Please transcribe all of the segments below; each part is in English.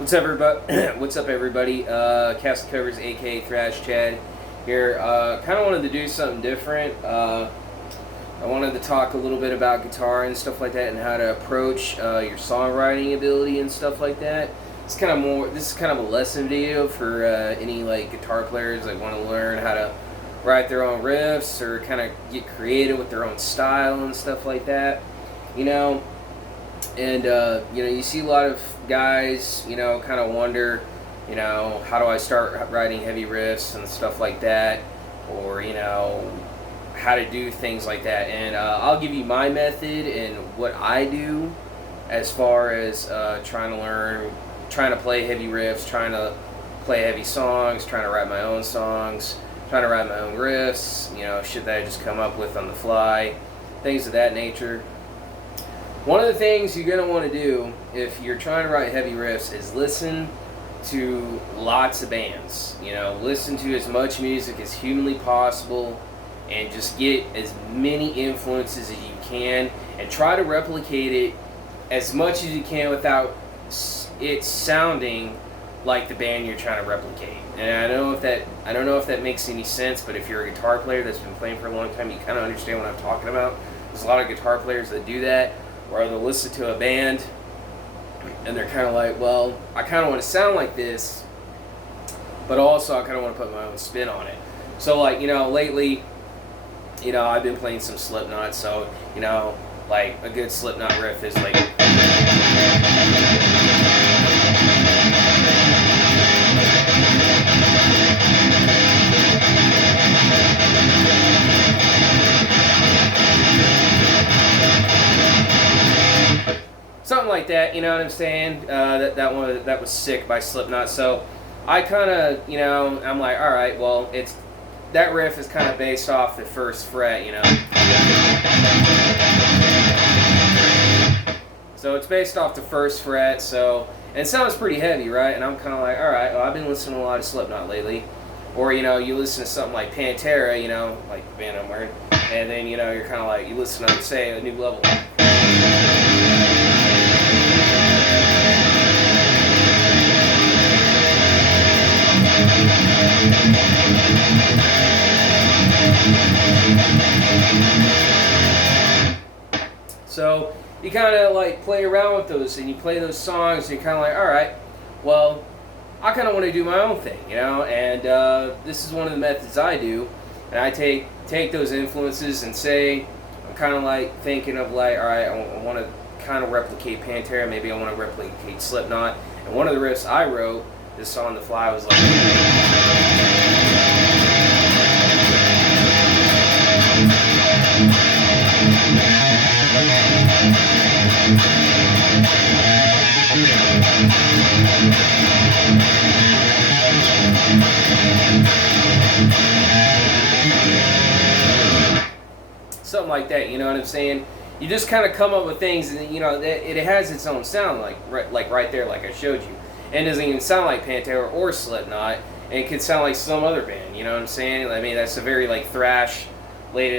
What's up, everybody? What's up, everybody? Cast Covers, aka Thrash Chad here. Kind of wanted to do something different. I wanted to talk a little bit about guitar and stuff like that, and how to approach your songwriting ability and stuff like that. It's kind of more. This is kind of a lesson video for any like guitar players that want to learn how to write their own riffs or kind of get creative with their own style and stuff like that. You know. And, you see a lot of guys, kind of wonder, how do I start writing heavy riffs and stuff like that, or, how to do things like that. And I'll give you my method and what I do as far as trying to play heavy riffs, trying to play heavy songs, trying to write my own songs, trying to write my own riffs, shit that I just come up with on the fly, things of that nature. One of the things you're going to want to do if you're trying to write heavy riffs is listen to lots of bands. Listen to as much music as humanly possible and just get as many influences as you can and try to replicate it as much as you can without it sounding like the band you're trying to replicate. And I don't know if that makes any sense, but if you're a guitar player that's been playing for a long time, you kind of understand what I'm talking about. There's a lot of guitar players that do that, where they'll listen to a band and they're kind of like, well, I kind of want to sound like this, but also I kind of want to put my own spin on it. So lately, I've been playing some Slipknot, so, like a good Slipknot riff is like... something like that, you know what I'm saying? That was Sick by Slipknot. So I kind of, I'm like, all right, well, that riff is kind of based off the first fret, So it's based off the first fret. So, and it sounds pretty heavy, right? And I'm kind of like, all right, well, I've been listening to a lot of Slipknot lately. Or you listen to something like Pantera, like the band I'm wearing, and then you're kind of like, you listen to, say, A New Level. So you kind of like play around with those, and you play those songs, and you're kind of like, all right, well, I kind of want to do my own thing, and this is one of the methods I do, and I take those influences and say, I'm kind of like thinking of like, all right, I want to kind of replicate Pantera, maybe I want to replicate Slipknot, and one of the riffs I wrote, this on the fly, was like... something like that, you know what I'm saying? You just kind of come up with things, and it has its own sound, like right there, like I showed you. And it doesn't even sound like Pantera or Slipknot, and it could sound like some other band, you know what I'm saying? I mean, that's a very like thrash-laden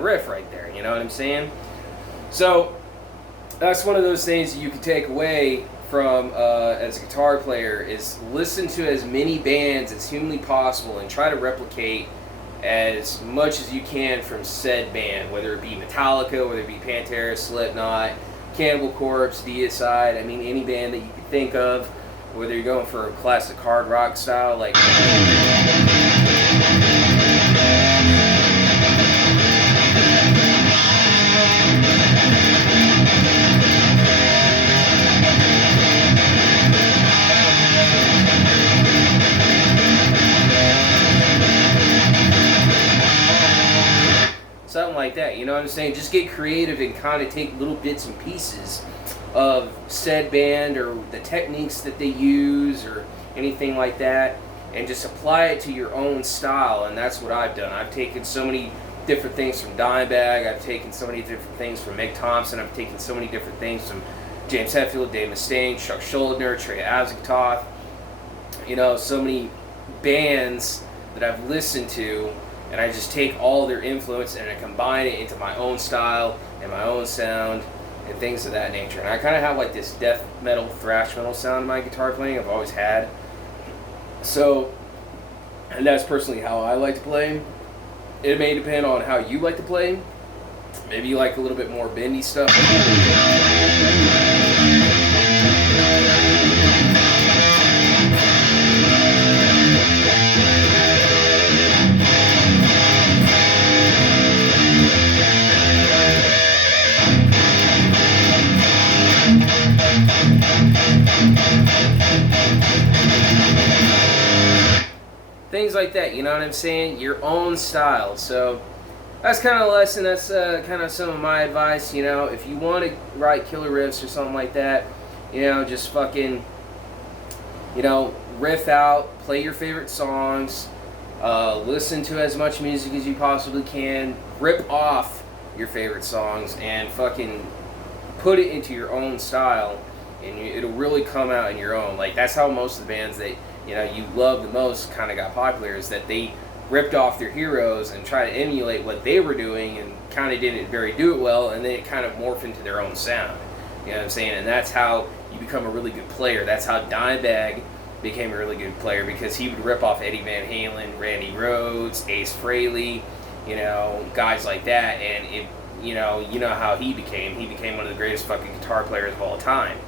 riff right there, you know what I'm saying? So that's one of those things that you can take away from as a guitar player, is listen to as many bands as humanly possible and try to replicate as much as you can from said band, whether it be Metallica, whether it be Pantera, Slipknot, Cannibal Corpse, Deicide, I mean any band that you can think of, whether you're going for a classic hard rock style like... something like that, you know what I'm saying? Just get creative and kind of take little bits and pieces of said band or the techniques that they use or anything like that, and just apply it to your own style. And that's what I've done. I've taken so many different things from Dimebag, I've taken so many different things from Mick Thompson, I've taken so many different things from James Hetfield, Dave Mustaine, Chuck Schuldiner, Trey Azagtoth, so many bands that I've listened to, and I just take all their influence and I combine it into my own style and my own sound, and things of that nature. And I kind of have like this death metal, thrash metal sound in my guitar playing. I've always had. So, and that's personally how I like to play. It may depend on how you like to play. Maybe you like a little bit more bendy stuff. Things like that, you know what I'm saying? Your own style. So that's kind of a lesson. That's kind of some of my advice. You know, if you want to write killer riffs or something like that, you know, just fucking, you know, riff out, play your favorite songs, listen to as much music as you possibly can, rip off your favorite songs, and fucking put it into your own style, and it'll really come out in your own. Like, that's how most of the bands that, you know, you love the most kind of got popular, is that they ripped off their heroes and tried to emulate what they were doing and kind of didn't do it well, and then it kind of morphed into their own sound. You know what I'm saying? And that's how you become a really good player. That's how Dimebag became a really good player, because he would rip off Eddie Van Halen, Randy Rhoads, Ace Frehley, you know, guys like that, and it, you know how he became. He became one of the greatest fucking guitar players of all time.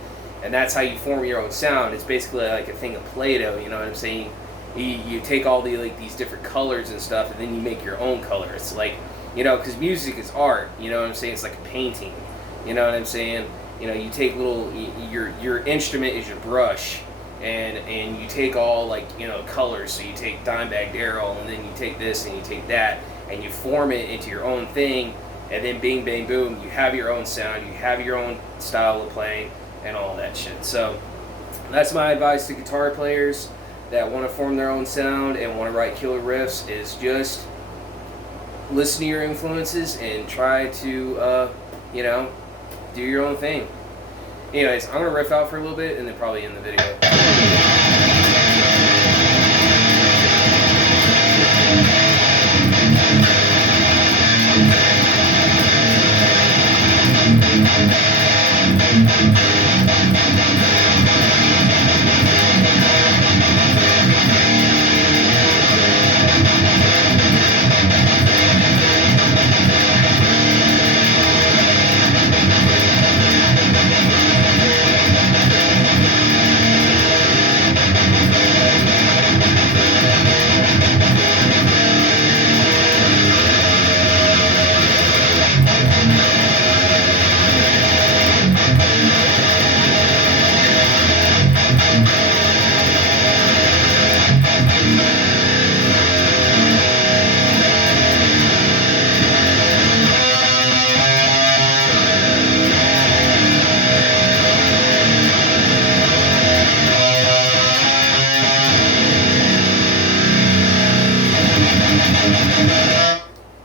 And that's how you form your own sound. It's basically like a thing of Play-Doh, you know what I'm saying? You take all the, like, these different colors and stuff, and then you make your own color. It's like, you know, because music is art, you know what I'm saying? It's like a painting, you know what I'm saying? You know, you take your instrument is your brush, and you take all, like, you know, colors. So you take Dimebag Darrell, and then you take this and you take that, and you form it into your own thing, and then bing, bang, boom, you have your own sound, you have your own style of playing, and all that shit. So that's my advice to guitar players that want to form their own sound and want to write killer riffs, is just listen to your influences and try to, you know, do your own thing. Anyways, I'm going to riff out for a little bit and then probably end the video.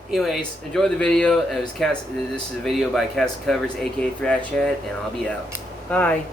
Anyways, enjoy the video. This is a video by Cast Covers, aka Thrash Head, and I'll be out. Bye.